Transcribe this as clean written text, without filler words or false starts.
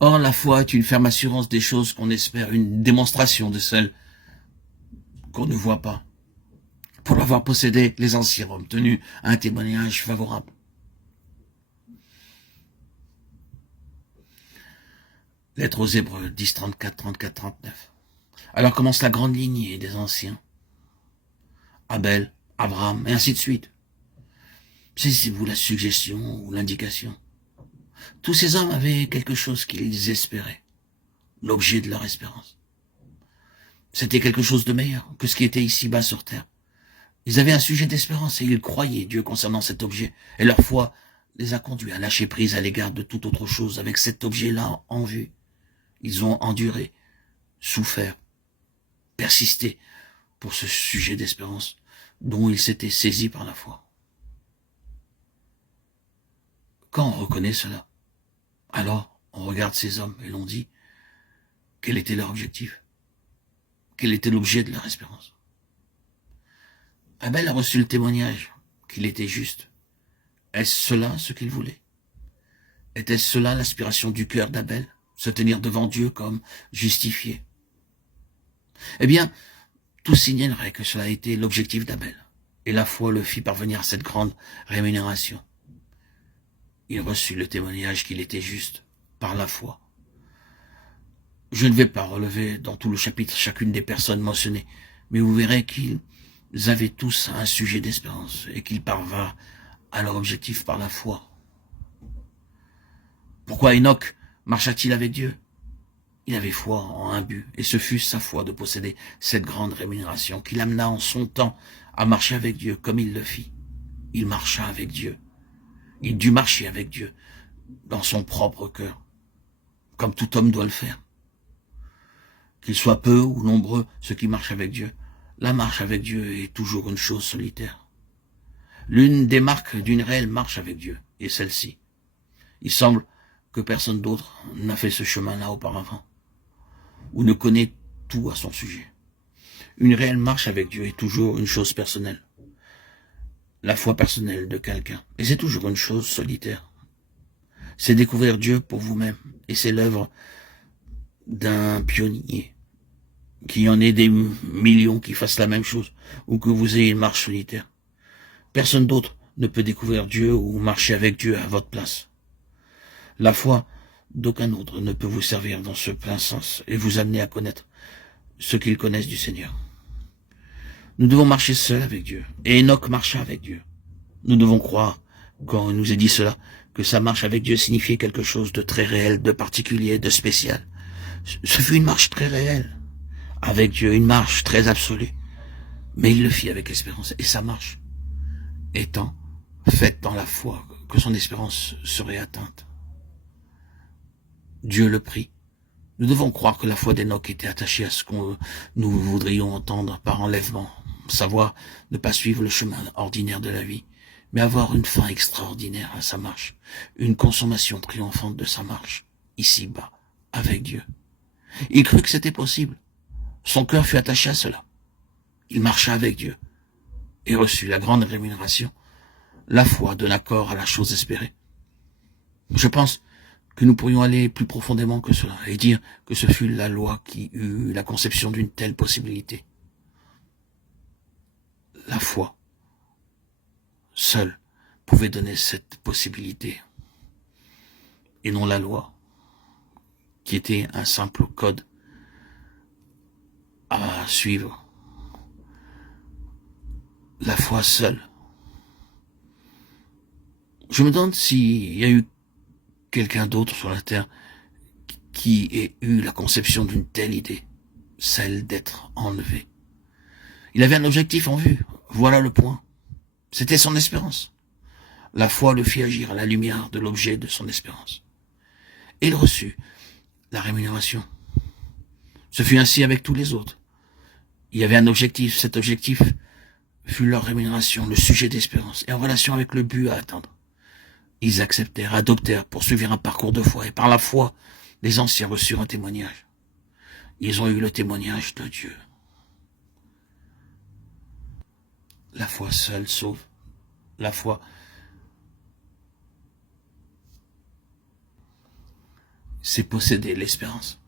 Or, la foi est une ferme assurance des choses qu'on espère, une démonstration de celles qu'on ne voit pas. Pour l'avoir possédé, les anciens ont obtenu un témoignage favorable. Lettre aux Hébreux 10, 34, 34, 39. Alors commence la grande lignée des anciens. Abel, Abraham, et ainsi de suite. Saisissez-vous la suggestion ou l'indication. Tous ces hommes avaient quelque chose qu'ils espéraient, l'objet de leur espérance. C'était quelque chose de meilleur que ce qui était ici-bas sur terre. Ils avaient un sujet d'espérance et ils croyaient Dieu concernant cet objet. Et leur foi les a conduits à lâcher prise à l'égard de toute autre chose avec cet objet-là en vue. Ils ont enduré, souffert, persisté pour ce sujet d'espérance dont ils s'étaient saisis par la foi. Quand on reconnaît cela, alors on regarde ces hommes et l'on dit quel était leur objectif, quel était l'objet de leur espérance. Abel a reçu le témoignage qu'il était juste. Est-ce cela ce qu'il voulait? Était-ce cela l'aspiration du cœur d'Abel, se tenir devant Dieu comme justifié? Eh bien, tout signalerait que cela a été l'objectif d'Abel, et la foi le fit parvenir à cette grande rémunération. Il reçut le témoignage qu'il était juste, par la foi. Je ne vais pas relever dans tout le chapitre chacune des personnes mentionnées, mais vous verrez qu'ils avaient tous un sujet d'espérance et qu'ils parvinrent à leur objectif par la foi. Pourquoi Enoch marcha-t-il avec Dieu? Il avait foi en un but, et ce fut sa foi de posséder cette grande rémunération qui l'amena en son temps à marcher avec Dieu comme il le fit. Il marcha avec Dieu. Il dut marcher avec Dieu dans son propre cœur, comme tout homme doit le faire. Qu'il soit peu ou nombreux ceux qui marchent avec Dieu, la marche avec Dieu est toujours une chose solitaire. L'une des marques d'une réelle marche avec Dieu est celle-ci. Il semble que personne d'autre n'a fait ce chemin-là auparavant, ou ne connaît tout à son sujet. Une réelle marche avec Dieu est toujours une chose personnelle, la foi personnelle de quelqu'un, et c'est toujours une chose solitaire. C'est découvrir Dieu pour vous-même, et c'est l'œuvre d'un pionnier, qu'il y en ait des millions qui fassent la même chose, ou que vous ayez une marche solitaire. Personne d'autre ne peut découvrir Dieu ou marcher avec Dieu à votre place. La foi d'aucun autre ne peut vous servir dans ce plein sens et vous amener à connaître ce qu'ils connaissent du Seigneur. Nous devons marcher seuls avec Dieu. Et Enoch marcha avec Dieu. Nous devons croire, quand il nous est dit cela, que sa marche avec Dieu signifiait quelque chose de très réel, de particulier, de spécial. Ce fut une marche très réelle. Avec Dieu, une marche très absolue. Mais il le fit avec espérance. Et sa marche étant faite dans la foi que son espérance serait atteinte. Dieu le prie. Nous devons croire que la foi d'Enoch était attachée à ce que nous voudrions entendre par enlèvement, savoir ne pas suivre le chemin ordinaire de la vie, mais avoir une fin extraordinaire à sa marche, une consommation triomphante de sa marche, ici-bas, avec Dieu. Il crut que c'était possible. Son cœur fut attaché à cela. Il marcha avec Dieu et reçut la grande rémunération, la foi de l'accord à la chose espérée. Je pense que nous pourrions aller plus profondément que cela et dire que ce fut la loi qui eut la conception d'une telle possibilité. La foi seule pouvait donner cette possibilité et non la loi qui était un simple code à suivre. La foi seule. Je me demande s'il y a eu quelqu'un d'autre sur la terre qui ait eu la conception d'une telle idée, celle d'être enlevé. Il avait un objectif en vue, voilà le point. C'était son espérance. La foi le fit agir à la lumière de l'objet de son espérance. Et il reçut la rémunération. Ce fut ainsi avec tous les autres. Il y avait un objectif, cet objectif fut leur rémunération, le sujet d'espérance, et en relation avec le but à atteindre. Ils acceptèrent, adoptèrent, poursuivirent un parcours de foi, et par la foi, les anciens reçurent un témoignage. Ils ont eu le témoignage de Dieu. La foi seule sauve. La foi c'est posséder l'espérance.